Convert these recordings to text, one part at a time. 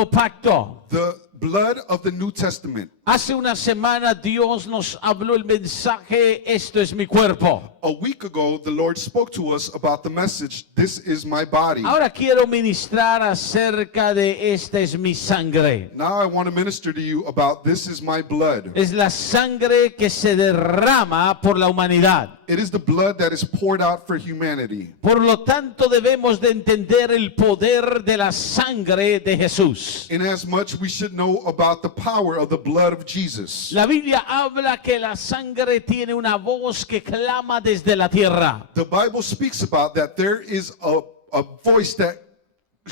nuevo pacto. the blood of the New Testament. Hace una semana Dios nos habló el mensaje, esto es mi cuerpo. A week ago, the Lord spoke to us about the message, this is my body. Ahora quiero ministrar acerca de esta es mi sangre. Now I want to minister to you about this is my blood. Es la sangre que se derrama por la humanidad. It is the blood that is poured out for humanity. Por lo tanto debemos de entender el poder de la sangre de Jesús. Inasmuch we should know about the power of the blood of Jesus. La Biblia habla que la sangre tiene una voz que clama desde la tierra. The Bible speaks about that there is a voice that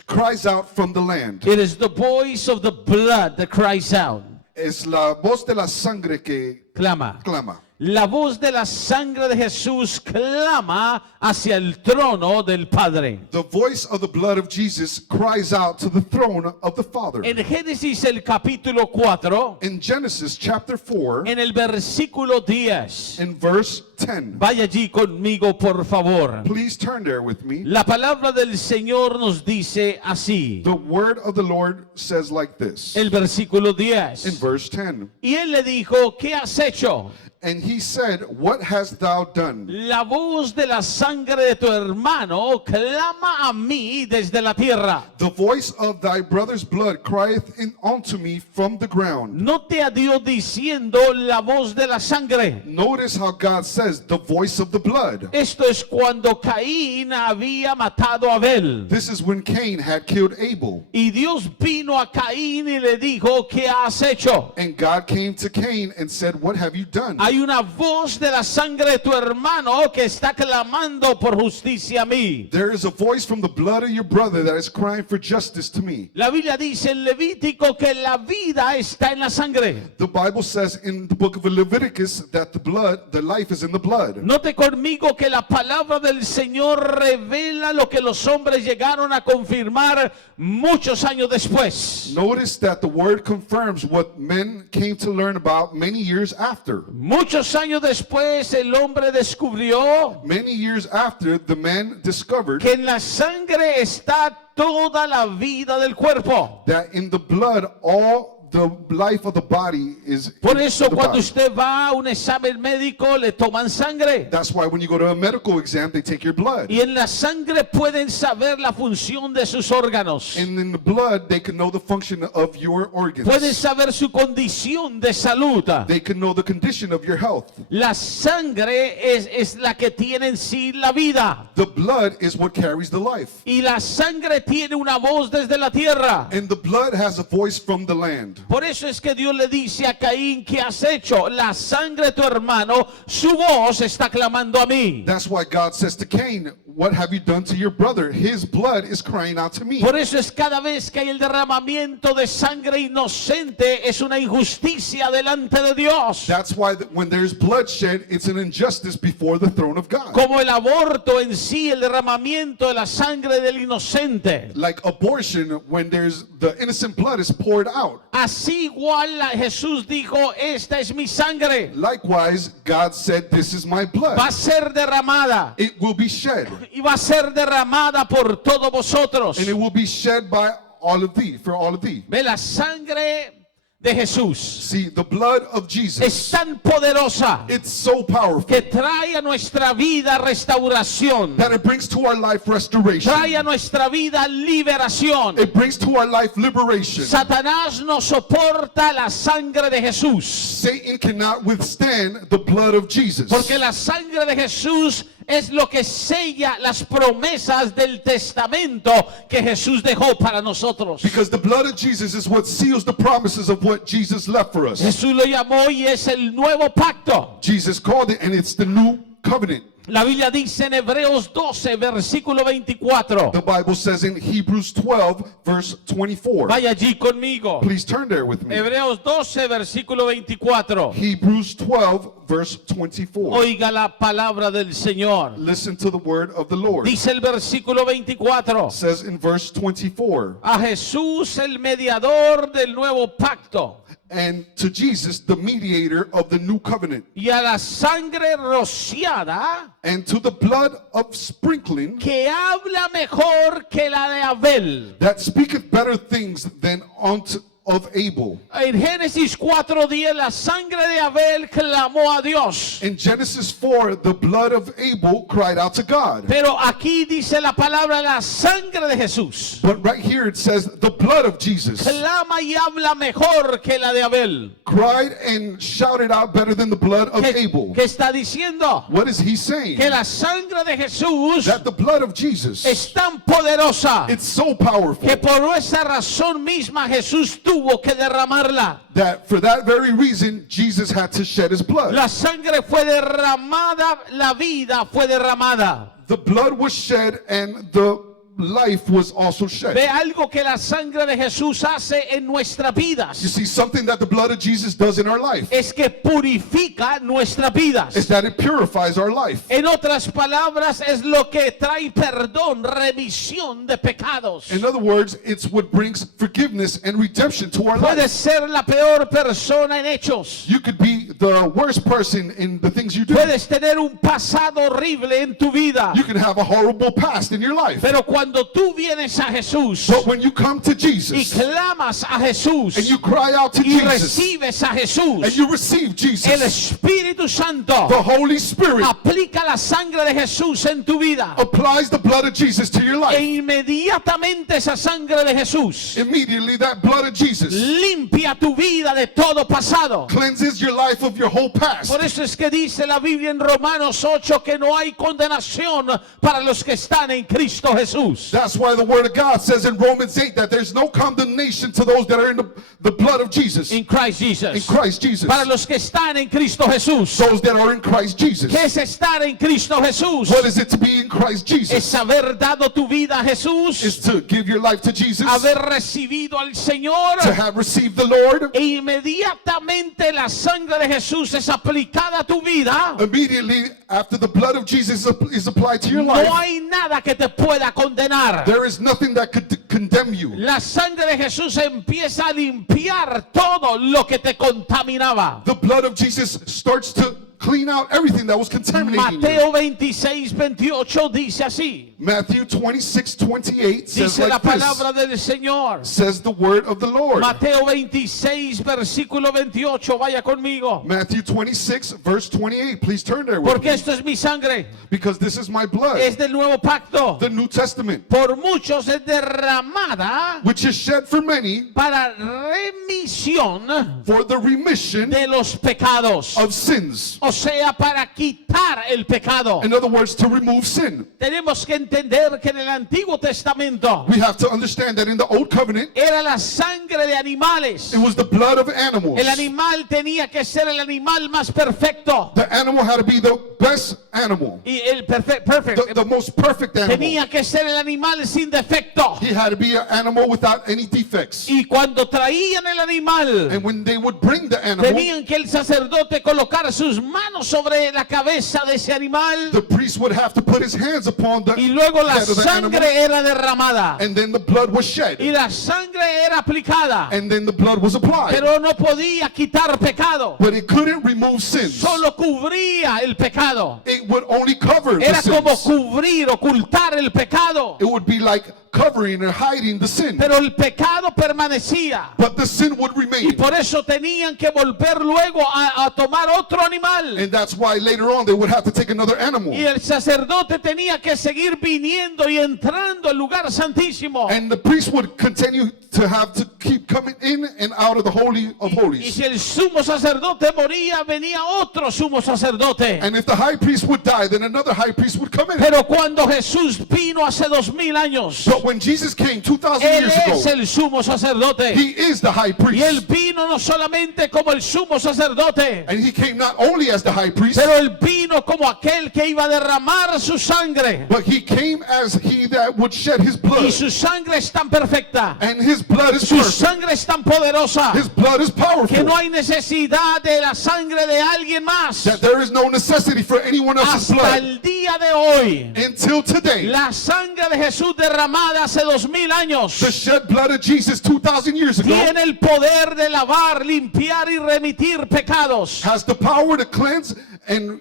cries out from the land. It is the voice of the blood that cries out. Es la voz de la sangre que Clama. clama. La voz de la sangre de Jesús clama hacia el trono del Padre. The voice of the blood of Jesus cries out to the throne of the Father. En Génesis el capítulo 4, In Genesis chapter 4, en el versículo 10. in verse 10. Vaya allí conmigo, por favor. Please turn there with me. La palabra del Señor nos dice así. The word of the Lord says like this. El versículo In 10. verse 10. Y él le dijo, ¿qué has hecho? And he said, what hast thou done? La voz de la sangre de tu hermano clama a mí desde la tierra. The voice of thy brother's blood crieth unto me from the ground. Note a Dios diciendo la voz de la sangre. Notice how God says the voice of the blood. Esto es cuando Caín había matado a Abel. This is when Cain had killed Abel. Y Dios vino a Caín y le dijo, ¿qué has hecho? And God came to Cain and said, what have you done? Hay una voz de la sangre de tu hermano que está clamando por justicia a mí. There is a voice from the blood of your brother that is crying for justice to me. La Biblia dice en Levítico que la vida está en la sangre. The Bible says in the book of Leviticus that the life is in the blood. Note conmigo que la palabra del Señor revela lo que los hombres llegaron a confirmar muchos años después. Notice that the word confirms what men came to learn about many years after. Muchos años después el hombre descubrió Many years after, the man discovered que en la sangre está toda la vida del cuerpo. that in the blood, all the life of the body is Por in eso the cuando body. usted va a un examen médico le toman sangre. That's why when you go to a medical exam, they take your blood. Y en la sangre pueden saber la función de sus órganos. And in the blood, they can know the function of your organs. Pueden saber su condición de salud. They can know the condition of your health. La sangre es la que tiene en sí la vida. The blood is what carries the life. Y la sangre tiene una voz desde la tierra. And the blood has a voice from the land. Por eso es que Dios le dice a Caín, ¿qué has hecho? La sangre de tu hermano, su voz está clamando a mí. That's why God says to Cain, what have you done to your brother? His blood is crying out to me. Por eso es cada vez que hay el derramamiento de sangre inocente, es una injusticia delante de Dios. That's why when there's bloodshed, it's an injustice before the throne of God. Como el aborto en sí, el derramamiento de la sangre del inocente. Like abortion, when there's the innocent blood is poured out. Así igual Jesús dijo, esta es mi sangre. Likewise, God said, this is my blood. Va a ser derramada. It will be shed. Y va a ser derramada por todos vosotros. And it will be shed by all of thee, for all of thee. Ve la sangre de Jesús. See, the blood of Es Jesus, tan poderosa it's so powerful que trae a nuestra vida restauración. that it brings to our life restoration. Trae a nuestra vida liberación. It brings to our life liberation. Satanás no soporta la sangre de Jesús. Satan cannot withstand the blood of Jesus. Porque la sangre de Jesús es lo que sella las promesas del testamento que Jesús dejó para nosotros. Because the blood of Jesus is what seals the promises of what Jesus left for us. Jesús lo llamó y es el nuevo pacto. Jesus called it, and it's the new covenant. La Biblia dice en Hebreos 12, versículo 24. The Bible says in Hebrews 12, verse 24. Vaya allí conmigo. Please turn there with me. Hebreos 12, versículo 24. Hebrews 12, verse 24. Oiga la palabra del Señor. Listen to the word of the Lord. Dice el versículo 24. It says in verse 24, A Jesús el mediador del nuevo pacto. and to Jesus, the mediator of the new covenant, y a la sangre rociada and to the blood of sprinkling que habla mejor que la de Abel. that speaketh better things than unto of Abel. En Génesis 4:10 la sangre de Abel clamó a Dios. In Genesis 4, the blood of Abel cried out to God. Pero aquí dice la palabra la sangre de Jesús. But right here it says the blood of Jesus Clama y habla mejor que la de Abel. cried and shouted out better than the blood of ¿Qué, Abel. qué está diciendo? What is he saying? Que la sangre de Jesús That the blood of Jesus, es tan poderosa it's so powerful que por esa razón misma Jesús tuvo que derramarla. that for that very reason Jesus had to shed his blood. La sangre fue derramada, la vida fue derramada. The blood was shed and the life was also shed. Ve algo que la sangre de Jesús hace en nuestras You vidas. see, something that the blood of Jesus does in our life Es que purifica nuestras vidas. is that it purifies our life. En otras palabras, es lo que trae perdón, remisión de pecados. In other words, it's what brings forgiveness and redemption to our Puedes life. ser la peor persona en hechos. You could be the worst person in the things you do. Puedes tener un pasado horrible en tu vida. You can have a horrible past in your life. Pero cuando tú vienes a Jesús But when you come to y Jesus clamas a Jesús and you cry out to y Jesus recibes a and Jesús, you receive el Jesus, Espíritu Santo the Holy Spirit aplica la sangre de Jesús en tu vida. applies the blood of Jesus to your E life. inmediatamente esa sangre de Jesús Immediately that blood of Jesus limpia tu vida de todo pasado. cleanses your life of your whole past. Por eso es que dice la Biblia en Romanos 8 que no hay condenación para los que están en Cristo Jesús. That's why the Word of God says in Romans 8 that there's no condemnation to those that are in the blood of Jesus, In Christ in Jesus. Christ Jesus. Para los que están en Cristo Jesús. Those that are in Christ Jesus. ¿Qué es estar en Cristo Jesús? What is it to be in Christ Es Jesus? haber dado tu vida a Jesús, Is to give your life to Jesus, haber recibido al Señor. to have received the Lord. E inmediatamente la sangre de Jesús es aplicada a tu vida. Immediately after the blood of Jesus is applied to your No life, hay nada que te pueda condenar. there is nothing that could condemn you. La sangre de Jesús empieza a limpiar todo lo que te contaminaba. The blood of Jesus starts to clean out everything that was contaminating you. Mateo 26:28 dice así. Matthew 26:28 says Dice la like this, palabra del Señor. says the word of the Lord. Mateo 26, versículo 28. Vaya conmigo. Matthew 26, verse 28. Please turn there with Porque me. esto es mi sangre. Because this is my blood, Es del nuevo pacto. the New Testament, Por muchos es derramada which is shed for many para remisión for the remission de los pecados. of sins. O sea, para quitar el pecado. In other words, to remove sin. Tenemos que entender que en el Antiguo Testamento We have to understand that in the Old Covenant, era la sangre de animales. it was the blood of animals. El animal tenía que ser el animal más perfecto. The animal had to be the best animal, Y el perfect. the most perfect animal. Tenía que ser el animal sin defecto. He had to be an animal without any defects. Y cuando traían el animal, And when they would bring the animal, tenían que el sacerdote colocar sus manos sobre la cabeza de ese animal. the priest would have to put his hands upon the Y luego la head of the animal, sangre era derramada. and then the blood was shed, Y la sangre era aplicada. and then the blood was applied. Pero no podía quitar pecado. But it couldn't remove sins. Solo cubría el pecado. It would only cover the Era como sins. cubrir, ocultar el pecado. It would be like covering or hiding the sin. Pero el pecado permanecía. But the sin would Y remain. por eso tenían que volver luego a tomar otro animal. And that's why later on they would have to take another animal. Y el sacerdote tenía que seguir viniendo y entrando al lugar santísimo. And the priest would continue to have to keep coming in and out of the Holy of Y Holies. si el sumo sacerdote moría, venía otro sumo sacerdote. And if the high priest would die, then another high priest would come in. Pero cuando Jesús vino hace 2000 años, But when Jesus came 2,000 Él years es ago, el sumo sacerdote. he is the high Y Él priest. vino no solamente como el sumo sacerdote, And he came not only as the high priest, pero Él vino como aquel que iba a derramar su sangre. but he came as he that would shed his Y blood. su sangre es tan perfecta, And his blood is su perfect. sangre es tan poderosa, His blood is que no powerful. hay necesidad de la sangre de alguien más. That there is no necessity for anyone else's Hasta blood. el día de hoy, Until today, la sangre de Jesús derramada hace 2000 años the shed blood of Jesus 2,000 years ago tiene el poder de la lavar, limpiar y remitir pecados. has the power to cleanse and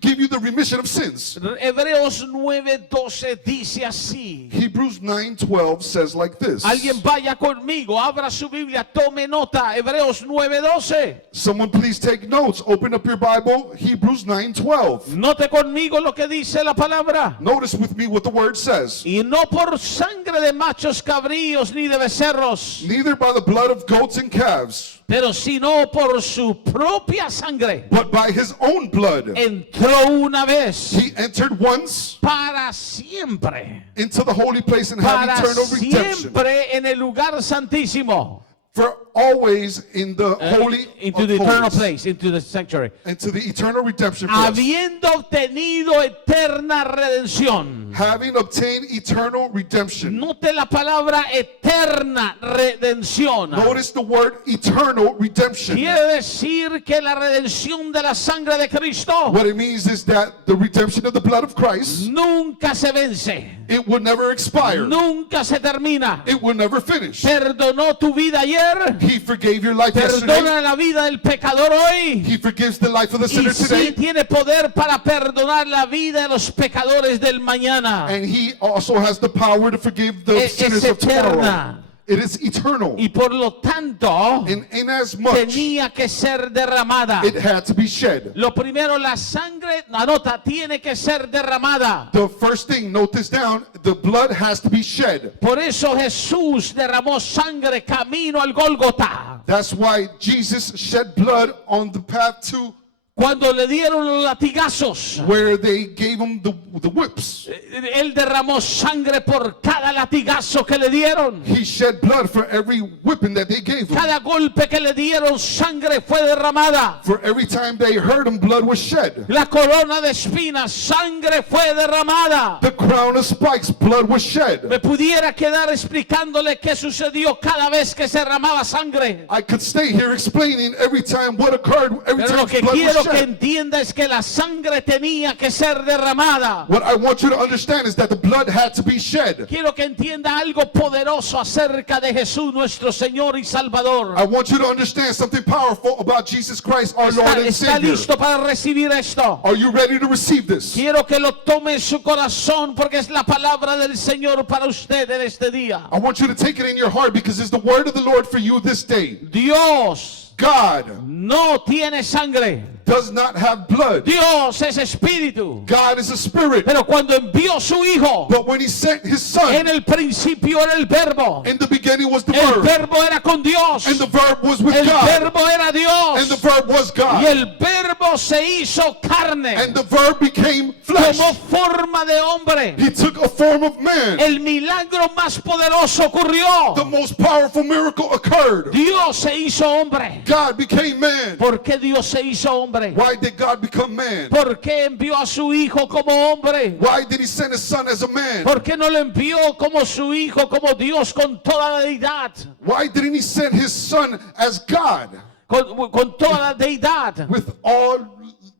give you the remission of sins. Hebreos 9:12 dice así. Hebrews 9:12 says like this. Alguien vaya conmigo, abra su Biblia, tome nota. Hebreos 9:12. Someone please take notes. Open up your Bible, Hebrews 9:12. Note conmigo lo que dice la palabra. Notice with me what the word says. Y no por sangre de machos cabríos ni de becerros, Neither by the blood of goats and calves, pero sino por su propia sangre. but by his own blood. Entró una vez He entered once para siempre. into the holy place and had Para eternal redemption. siempre en el lugar santísimo. For always in the holy Into of the eternal holies. place, into the sanctuary. Into the eternal redemption for us. Habiendo obtenido eterna redención. Having obtained eternal redemption. Note la palabra eterna redención. Notice the word eternal redemption. Quiere decir que la redención de la sangre de Cristo What it means is that the redemption of the blood of Christ, nunca se vence, it will never expire. nunca se termina. It will never finish. Perdonó tu vida ayer, He forgave your life yesterday. perdona la vida del pecador hoy. He forgives the life of the Y sinner sí today. tiene poder para perdonar la vida de los pecadores del mañana. And he also has the power to forgive the Es sinners of tomorrow. eterna. It is eternal. Y por lo tanto, And inasmuch tenía que ser derramada. it had to be shed. Lo primero, la sangre, anota, tiene que ser derramada. The first thing, note this down, the blood has to be shed. Por eso Jesús derramó sangre camino al Gólgota. That's why Jesus shed blood on the path to Cuando le dieron los latigazos, where they gave him the whips. Él derramó sangre por cada latigazo que le dieron. He shed blood for every whipping that they gave him. Cada golpe que le dieron, sangre fue derramada. For every time they hurt him, blood was shed. La corona de espinas, sangre fue derramada. The crown of spikes, blood was shed. Me pudiera quedar explicándole qué sucedió cada vez que se derramaba sangre. I could stay here explaining every time what occurred, every Pero lo time que blood quiero was que shed. entienda es que la sangre tenía que ser derramada. What I want you to understand is that the blood had to be shed. Quiero que entienda algo poderoso acerca de Jesús, nuestro Señor y Salvador. I want you to understand something powerful about Jesus Christ, our Lord and ¿Está Savior. listo para recibir esto? Are you ready to receive this? Quiero que lo tome en su corazón porque es la palabra del Señor para usted en este día. I want you to take it in your heart because it's the word of the Lord for you this day. Dios God no tiene sangre. does not have blood. Dios es espíritu. God is a spirit. Pero cuando envió su Hijo, But when he sent his son, en el principio era el verbo. in the beginning was the El verb. verbo era con Dios. And the verb was with El God. verbo era And the Dios. verb was Y God. el verbo se hizo carne. And the verb became flesh. Tomó forma de hombre. He took a form of man. El milagro más poderoso The ocurrió. most powerful miracle occurred. Dios se hizo hombre. God became man. ¿Por qué Dios se hizo hombre? Why did God become man? ¿Por qué envió a su Hijo como hombre? Why did he send his son as a man? ¿Por qué no lo envió como su Hijo, como Dios con toda la deidad? Why didn't he send his son as God Con toda la deidad. with all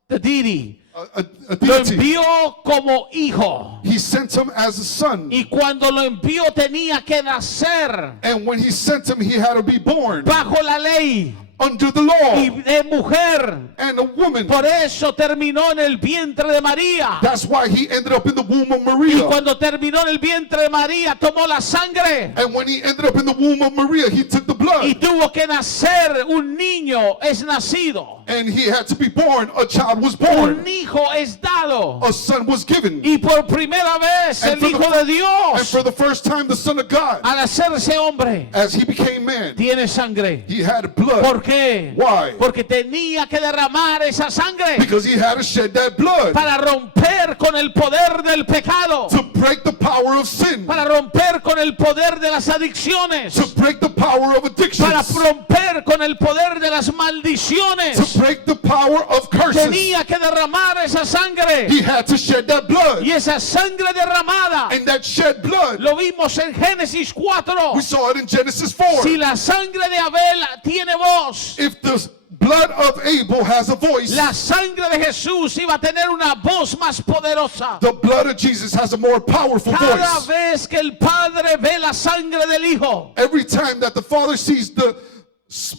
The deity. a Lo deity? envió como hijo. He sent him as a son. Y cuando lo envió tenía que nacer And when he sent him, he had to be born bajo la ley under the y law de mujer. and a woman. Por eso terminó en el vientre de María. That's why he ended up in the womb of Y Maria. cuando terminó en el vientre de María, tomó la sangre And when he ended up in the womb of Maria, he took the y blood. tuvo que nacer. Un niño es nacido. And he had to be born. A child was born. Un hijo es dado. A son was given. Y por primera vez el And for the- Hijo de And Dios, for the first time, the Son of God, al hacerse hombre, as he became man, tiene sangre. he had blood. ¿Por qué? Why? Porque tenía que derramar esa sangre Because he had to shed that blood para romper con el poder del pecado, to break the power of sin, para romper con el poder de las adicciones, to break the power of para addictions, romper con el poder de las maldiciones. to break the power of curses. Tenía que derramar esa sangre. He had to shed that blood. Y esa sangre derramada, And that shed blood, lo vimos en Génesis 4. we saw it in Genesis 4. Si la sangre de Abel tiene voz, If the blood of Abel has a voice, la sangre de Jesús iba a tener una voz más poderosa. the blood of Jesus has a more powerful Cada voice. vez que el Padre ve la sangre del Hijo, Every time that the Father sees the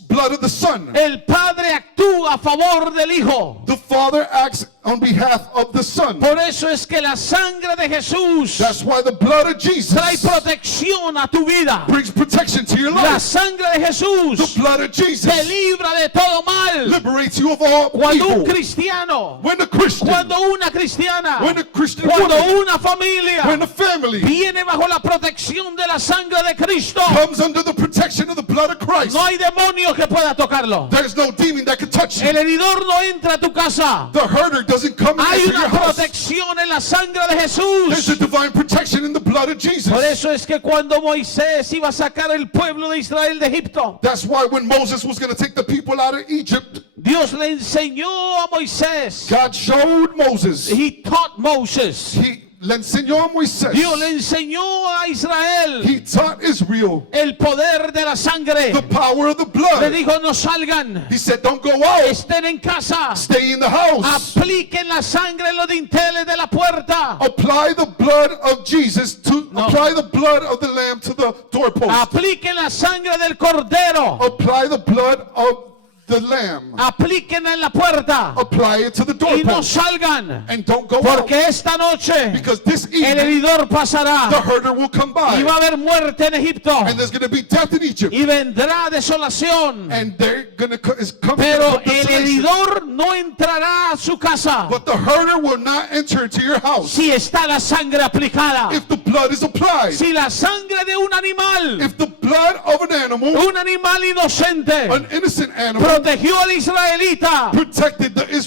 blood blood of the Son. El Padre actúa a favor del Hijo. The Father acts on behalf of the Son. Por eso es que la sangre de Jesús That's why the blood of trae Jesus protección a tu vida. brings protection to your La life. sangre de Jesús The blood of te Jesus libra de todo mal. liberates you of all Cuando un evil. cristiano, When a Christian, cuando una cristiana, when a Christian cuando woman, una familia when a family viene bajo la protección de la sangre de Cristo, comes under the protection of the blood of Christ, no hay demonio que pueda tocarlo. there's no demon that can touch you. El heridor no entra a tu casa. The herder doesn't come Hay into una your house. protección en la sangre de There's Jesús. a divine protection in the blood of Jesus. Por eso es que cuando Moisés iba a sacar el pueblo de Israel de Egipto, That's why when Moses was going to take the people out of Egypt, Dios le enseñó a Moisés. God showed Moses. He taught Moses. He le enseñó a Moisés. Dios le enseñó a Israel He taught Israel el poder de la sangre. the power of the Le blood. dijo, no salgan, He said, don't go out. estén en casa, Stay in the house. apliquen la sangre en los dinteles de la puerta, Apply the blood of Jesus to No. apply the blood of the lamb to the doorpost. apliquen la sangre del cordero, Apply the blood of the lamb. aplíquenla en la puerta Apply it to the y no doorpost. salgan, And don't go porque out. esta noche Because this el evening, heridor pasará the herder will come y va a by. haber muerte en Egipto And there's going to be death in Egypt. y vendrá desolación, And they're going to come pero to el desolation. heridor no entrará a su casa But the herder will not enter into your house si está la sangre aplicada. if the blood is applied. Si la sangre de un animal, If the blood of an animal, un animal inocente, an innocent animal, protegió al israelita protected the en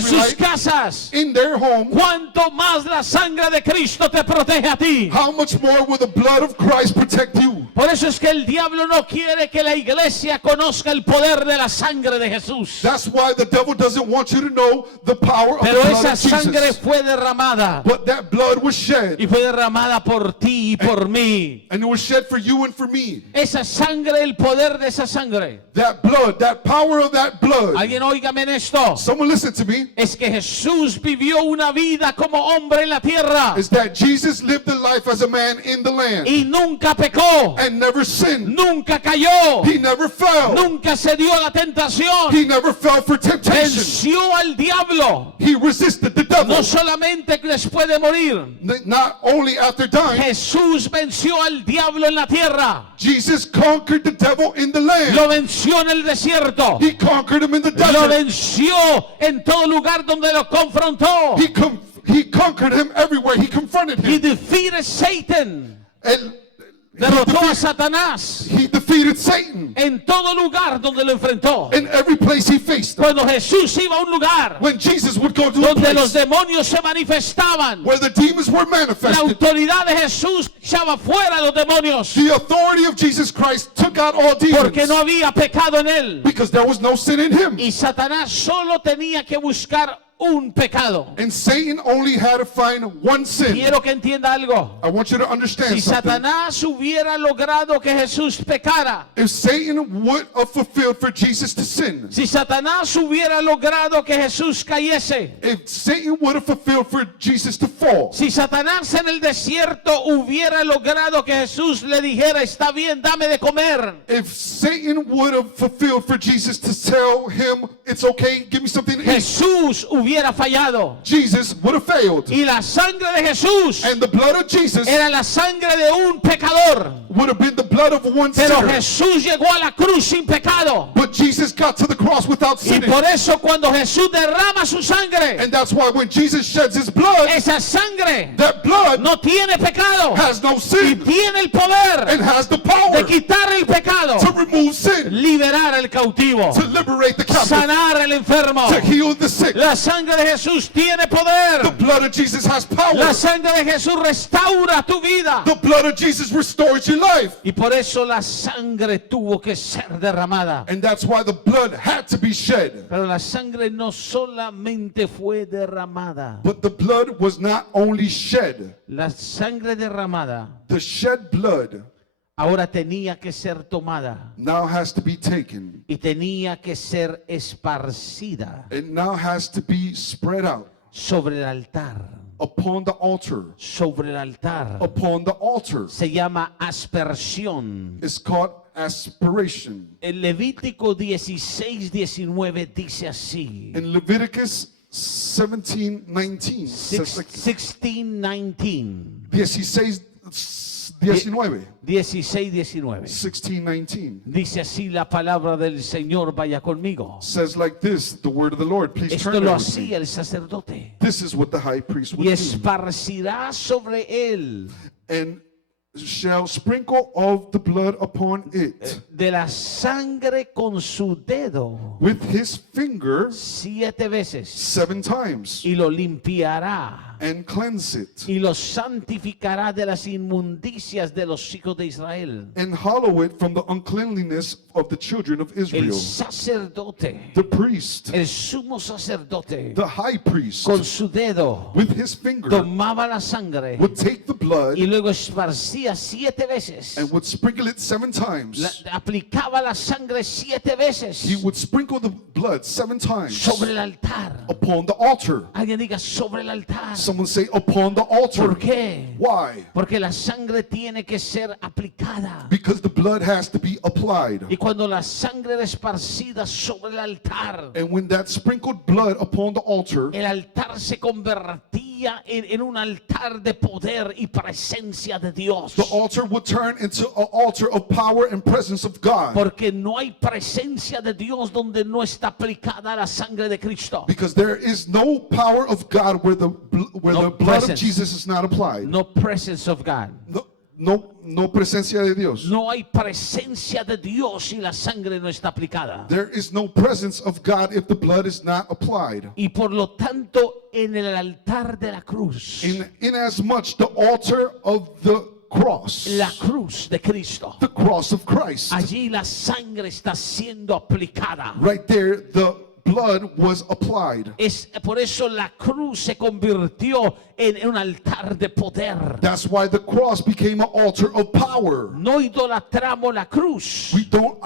sus Israelite casas, in their home, cuánto más la sangre de Cristo te protege a ti. how much more will the blood of Christ protect you? Por eso es que el diablo no quiere que la iglesia conozca el poder de la sangre de Jesús. That's why the devil doesn't want you to know the power of Pero the blood esa of sangre Jesus. fue derramada But that blood was shed, y fue derramada por ti y por mí. and it was shed for you and for me. Esa sangre, el poder de esa sangre. That blood, that power of that blood. Alguien óigame en esto. Someone listen to me. Es que Jesús vivió una vida como hombre en la tierra Is that Jesus lived a life as a man in the land y nunca pecó, and never sinned. nunca cayó, He never fell. nunca se dio a la tentación, He never fell for temptation. venció al diablo, He resisted the devil. no solamente después de morir. Not only after dying, Jesús venció al diablo en la tierra, Jesus conquered the devil in the land. lo venció en el desierto, He conquered him in the lo desert. venció en todo lugar donde lo confrontó. He conquered him everywhere. He confronted He him. defeated Satan, And derrotó a Satanás he defeated Satan en todo lugar donde lo enfrentó. in every place he faced him. Cuando Jesús iba a un lugar When Jesus would go to a donde los place demonios se manifestaban, where the demons were la manifested, autoridad de Jesús echaba fuera a los demonios the authority of Jesus Christ took out all porque no demons había pecado en él. because there was no sin in him. Y Satanás solo tenía que buscar un pecado. And Satan only had to find one sin. Quiero que entienda algo. I want you to understand Si something. Satanás hubiera logrado que Jesús pecara, If Satan would have fulfilled for Jesus to sin, si Satanás hubiera logrado que Jesús cayese, if Satan would have fulfilled for Jesus to fall, si Satanás en el desierto hubiera logrado que Jesús le dijera, está bien, dame de comer, if Satan would have fulfilled for Jesus to tell him, it's okay, give me something to eat, Jesús hubiera fallado. Jesus would have failed. Y la sangre de Jesús And the blood of Jesus era la sangre de un pecador. would have been the blood of one Pero sinner. Jesús llegó a la cruz sin pecado. But Jesus got to the cross without Y sinning. por eso cuando Jesús derrama su sangre, And that's why when Jesus sheds his blood, esa sangre that blood no tiene pecado has no y sin tiene el poder and has the de power quitar el pecado, to remove sin, liberar al cautivo, to liberate the captive, sanar al enfermo. to heal the sick. La sangre de Jesús tiene The poder. blood of Jesus has power. La sangre de Jesús restaura tu vida. The blood of Jesus restores your life. Y por eso la sangre tuvo que ser derramada. And that's why the blood had to be shed. Pero la sangre no solamente fue derramada. But the blood was not only shed. La sangre derramada The shed blood ahora tenía que ser tomada now has to be taken. y tenía que ser esparcida It now has to be spread out sobre el altar. upon the altar. Sobre el altar. Upon the altar. Se llama aspersión. It's called aspiration. El Levítico 16:19 dice así. In Leviticus 17:19 says like 16:19. 16:19. 16:19. 16:19 Dice así la palabra del Señor, vaya conmigo. says like this, the word of the Lord. Please Esto turn lo there with me. hacía el sacerdote. This is what the high priest would Y do. esparcirá sobre él And shall sprinkle of the blood upon it de la sangre con su dedo with his finger 7 veces 7 times y lo limpiará and cleanse it y lo santificará de las inmundicias de los hijos de Israel. and hallow it from the uncleanliness of the children of El Israel. sacerdote, The priest, el sumo sacerdote, the high priest, con su dedo with his finger tomaba la sangre would take the blood y luego esparcía 7 veces. and would sprinkle it 7 times. Aplicaba la sangre 7 veces He would sprinkle the blood 7 times sobre el altar. upon the altar. Alguien diga sobre el altar. Someone say upon the altar. ¿Por qué? Why? Porque la sangre tiene que ser aplicada. Because the blood has to be applied. Y cuando la sangre era esparcida sobre el altar, And when that sprinkled blood upon the altar, el altar se convertía en un altar de poder y presencia de Dios. the altar would turn into an altar of power and presence of God. Porque no hay presencia de Dios donde no está aplicada la sangre de Cristo. Because there is no power of God where the blood presence. of Jesus is not applied. No presence of God. No presencia de Dios. No hay presencia de Dios si la sangre no está aplicada. There is no presence of God if the blood is not applied. Y por lo tanto, en el altar de la cruz, In as much the altar of the cross, la cruz de Cristo, the cross of Christ, allí la sangre está siendo aplicada. right there, the blood was applied. Es por eso la cruz se convirtió en un altar de poder. That's why the cross became an altar of power. No idolatramos la cruz, We don't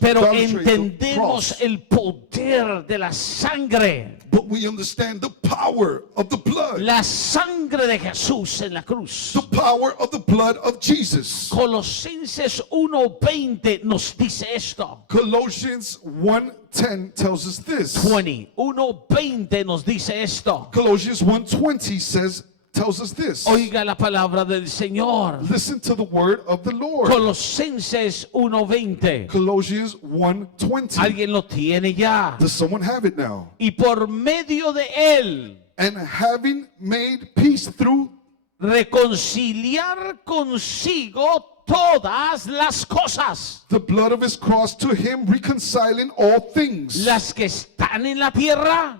pero idolatrate the entendemos cross, el poder de la sangre. but we understand the power of the blood, La sangre de Jesús en la cruz. the power of the blood of Jesus. Colosenses 1:20 nos dice esto. Colossians 1:10 tells us this. 1:20 nos dice esto. Colossians 1:20 tells us this. Oiga la palabra del Señor. Listen to the word of the Lord. Colosenses 1:20. Colossians 1:20. Alguien lo tiene ya. Does someone have it now? Y por medio de él And having made peace through reconciliar consigo todas las cosas, the blood of his cross, to him reconciling all things las que están en la tierra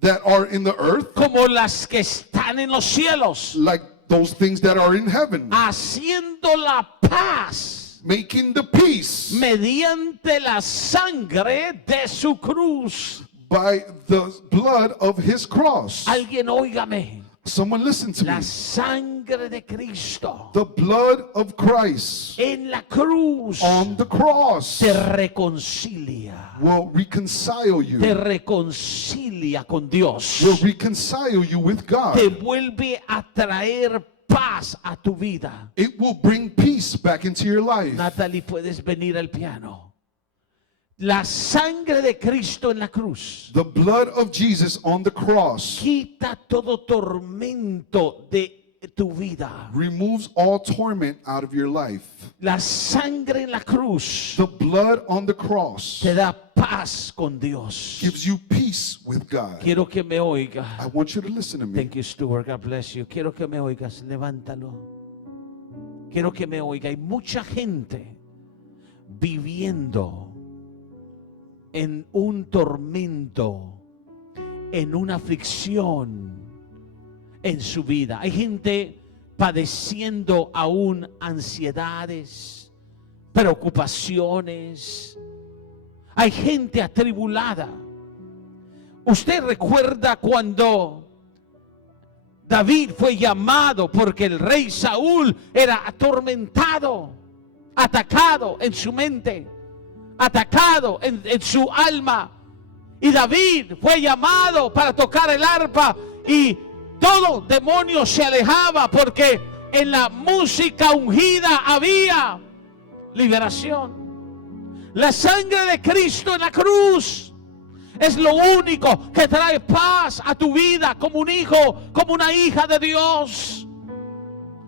that are in the earth, como las que están en los cielos, like those things that are in heaven, haciendo la paz making the peace mediante la sangre de su cruz. by the blood of his cross. Alguien óigame. Someone listen to me. La sangre de Cristo The blood of Christ en la cruz on the cross te reconcilia. will reconcile you, Te reconcilia con Dios. will reconcile you with God. Te vuelve a traer paz a tu vida. It will bring peace back into your life. Natalie, puedes venir al piano. La sangre de Cristo en la cruz The blood of Jesus on the cross quita todo tormento de tu vida. removes all torment out of your life. La sangre en la cruz The blood on the cross te da paz con Dios. gives you peace with God. Quiero que me oiga. I want you to listen to me. Thank you, Stuart. God bless you. Quiero que me oigas. Levántalo. Quiero que me oiga. Hay mucha gente viviendo en un tormento, en una aflicción en su vida. Hay gente padeciendo aún ansiedades, preocupaciones. Hay gente atribulada. Usted recuerda cuando David fue llamado porque el rey Saúl era atormentado, atacado en su mente, atacado en su alma. Y David fue llamado para tocar el arpa y todo demonio se alejaba porque en la música ungida había liberación. La sangre de Cristo en la cruz es lo único que trae paz a tu vida como un hijo, como una hija de Dios.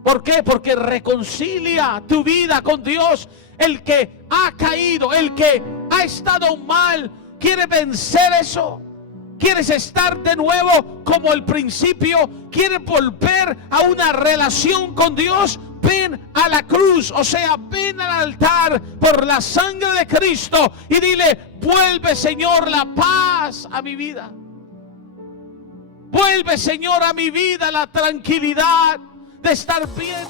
¿Por qué? Porque reconcilia tu vida con Dios. El que ha caído, el que ha estado mal, quiere vencer eso. ¿Quieres estar de nuevo como al principio? ¿Quieres volver a una relación con Dios? Ven a la cruz, o sea, ven al altar por la sangre de Cristo y dile: vuelve, Señor, la paz a mi vida. Vuelve, Señor, a mi vida la tranquilidad de estar bien.